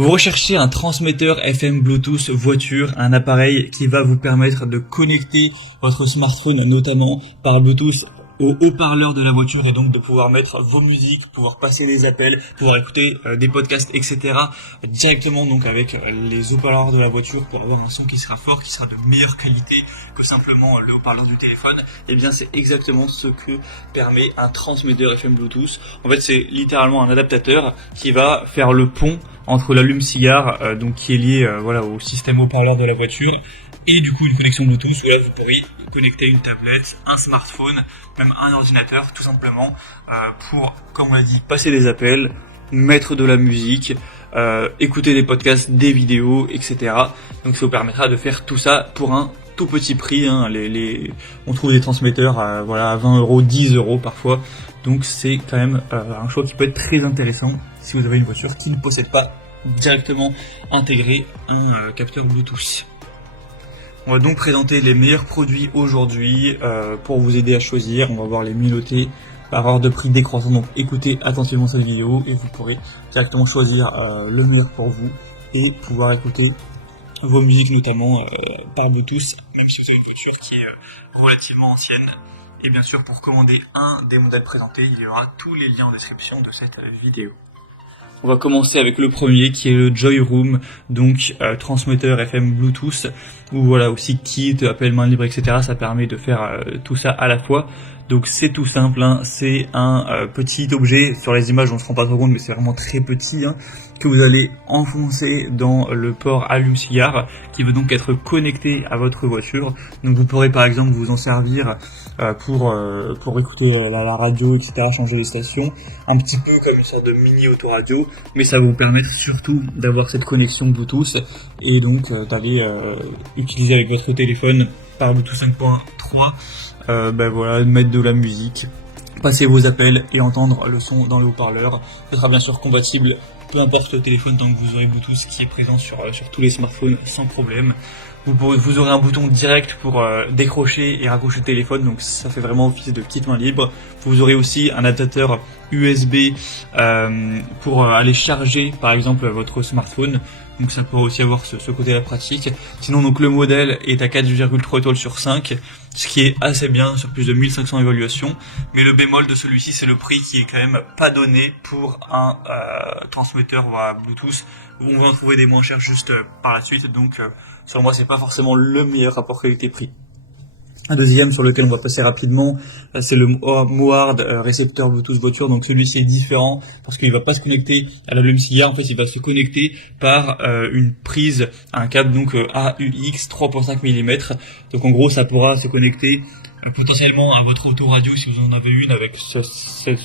Vous recherchez un transmetteur FM Bluetooth voiture, un appareil qui va vous permettre de connecter votre smartphone notamment par Bluetooth au haut-parleur de la voiture et donc de pouvoir mettre vos musiques, pouvoir passer des appels, pouvoir écouter des podcasts, etc. directement donc avec les haut-parleurs de la voiture pour avoir un son qui sera fort, qui sera de meilleure qualité que simplement le haut-parleur du téléphone. Et bien c'est exactement ce que permet un transmetteur FM Bluetooth. En fait c'est littéralement un adaptateur qui va faire le pont entre l'allume-cigare donc qui est lié au système haut-parleur de la voiture et du coup une connexion Bluetooth où là vous pourrez connecter une tablette, un smartphone, même un ordinateur tout simplement pour, comme on l'a dit, passer des appels, mettre de la musique, écouter des podcasts, des vidéos, etc. Donc ça vous permettra de faire tout ça pour un tout petit prix. On trouve des transmetteurs à 20 €, 10 € parfois. Donc c'est quand même un choix qui peut être très intéressant si vous avez une voiture qui ne possède pas directement intégré un capteur Bluetooth. On va donc présenter les meilleurs produits aujourd'hui pour vous aider à choisir. On va voir les mieux notés par ordre de prix décroissant. Donc écoutez attentivement cette vidéo et vous pourrez directement choisir le meilleur pour vous et pouvoir écouter vos musiques notamment par Bluetooth, même si vous avez une voiture qui est relativement ancienne. Et bien sûr, pour commander un des modèles présentés, il y aura tous les liens en description de cette vidéo. On va commencer avec le premier qui est le Joyroom, donc transmetteur FM Bluetooth, ou voilà aussi kit, appel main libre, etc. Ça permet de faire tout ça à la fois. Donc c'est tout simple, c'est un petit objet, sur les images on se rend pas trop compte mais c'est vraiment très petit, que vous allez enfoncer dans le port allume-cigare qui va donc être connecté à votre voiture. Donc vous pourrez par exemple vous en servir pour écouter la radio, etc., changer de station, un petit peu comme une sorte de mini autoradio, mais ça va vous permettre surtout d'avoir cette connexion Bluetooth et donc d'aller utiliser avec votre téléphone par Bluetooth 5.3 mettre de la musique, passer vos appels et entendre le son dans le haut-parleur. Ce sera bien sûr compatible, peu importe le téléphone tant que vous aurez Bluetooth qui est présent sur tous les smartphones sans problème. Vous aurez un bouton direct pour décrocher et raccrocher le téléphone, donc ça fait vraiment office de kit main libre. Vous aurez aussi un adaptateur USB pour aller charger par exemple votre smartphone. Donc ça pourrait aussi avoir ce côté-là pratique. Sinon donc le modèle est à 4,3 étoiles sur 5, ce qui est assez bien sur plus de 1500 évaluations. Mais le bémol de celui-ci, c'est le prix qui est quand même pas donné pour un transmetteur Bluetooth. On va en trouver des moins chers juste par la suite, donc selon moi c'est pas forcément le meilleur rapport qualité-prix. Un deuxième sur lequel on va passer rapidement, c'est le Moard récepteur Bluetooth voiture. Donc celui-ci est différent parce qu'il va pas se connecter à l'allume-cigare. En fait, il va se connecter par une prise, un câble donc AUX 3.5 mm. Donc en gros, ça pourra se connecter potentiellement à votre autoradio si vous en avez une avec ce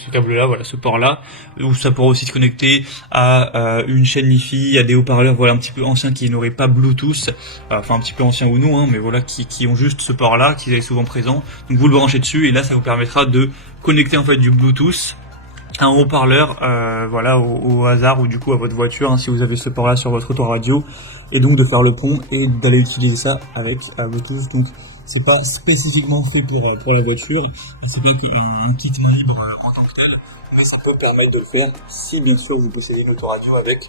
câble-là, ce port-là, ou ça pourra aussi se connecter à une chaîne Wi-Fi, à des haut-parleurs un petit peu anciens qui n'auraient pas Bluetooth, enfin un petit peu anciens ou non, mais qui ont juste ce port-là, qui est souvent présent. Donc vous le branchez dessus et là ça vous permettra de connecter en fait du Bluetooth à un haut-parleur, au hasard ou du coup à votre voiture si vous avez ce port-là sur votre autoradio, et donc de faire le pont et d'aller utiliser ça avec Bluetooth. Donc c'est pas spécifiquement fait pour la voiture, c'est pas qu'un kit main libre en tant que tel, mais ça peut permettre de le faire si bien sûr vous possédez une autoradio avec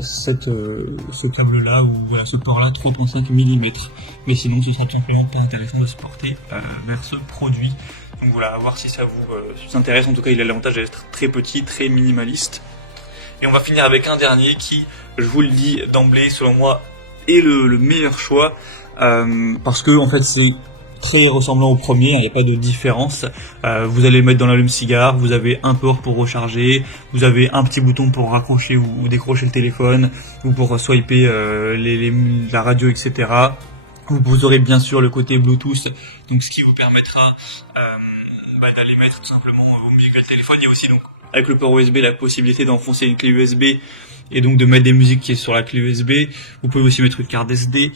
ce câble-là ou ce port-là 3.5 mm. Mais sinon ce sera tout simplement pas intéressant de se porter vers ce produit. Donc voilà, à voir si ça vous intéresse. En tout cas, il a l'avantage d'être très petit, très minimaliste. Et on va finir avec un dernier qui, je vous le dis d'emblée, selon moi, est le meilleur choix. Parce que en fait c'est très ressemblant au premier, il n'y a pas de différence. Vous allez le mettre dans l'allume-cigare, vous avez un port pour recharger, vous avez un petit bouton pour raccrocher ou décrocher le téléphone, ou pour swiper la radio, etc. Vous aurez bien sûr le côté Bluetooth, donc ce qui vous permettra d'aller mettre tout simplement vos musiques à le téléphone. Il y a aussi donc avec le port USB la possibilité d'enfoncer une clé USB et donc de mettre des musiques qui est sur la clé USB. Vous pouvez aussi mettre une carte SD,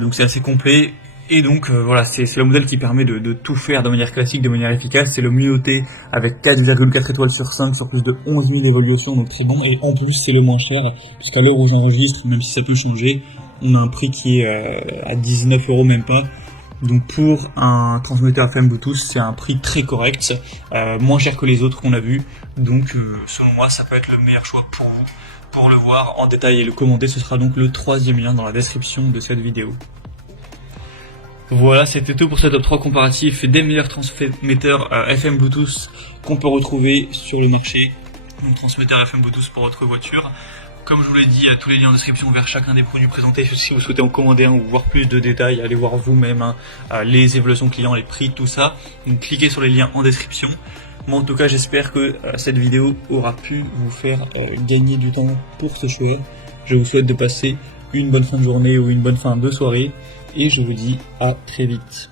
donc c'est assez complet. Et donc c'est le modèle qui permet de tout faire de manière classique, de manière efficace. C'est le mieux noté avec 4,4 étoiles sur 5 sur plus de 11 000 évaluations, donc très bon. Et en plus c'est le moins cher, puisqu'à l'heure où j'enregistre, même si ça peut changer, on a un prix qui est à 19 € même pas. Donc pour un transmetteur FM Bluetooth, c'est un prix très correct, moins cher que les autres qu'on a vus. Donc selon moi, ça peut être le meilleur choix pour vous. pour le voir en détail et le commander. Ce sera donc le 3e lien dans la description de cette vidéo. Voilà, c'était tout pour ce top 3 comparatif des meilleurs transmetteurs FM Bluetooth qu'on peut retrouver sur le marché. Donc transmetteur FM Bluetooth pour votre voiture. Comme je vous l'ai dit, tous les liens en description vers chacun des produits présentés. Si vous souhaitez en commander un ou voir plus de détails, allez voir vous-même les évaluations clients, les prix, tout ça. Donc cliquez sur les liens en description. Moi en tout cas, j'espère que cette vidéo aura pu vous faire gagner du temps pour ce choix. Je vous souhaite de passer une bonne fin de journée ou une bonne fin de soirée. Et je vous dis à très vite.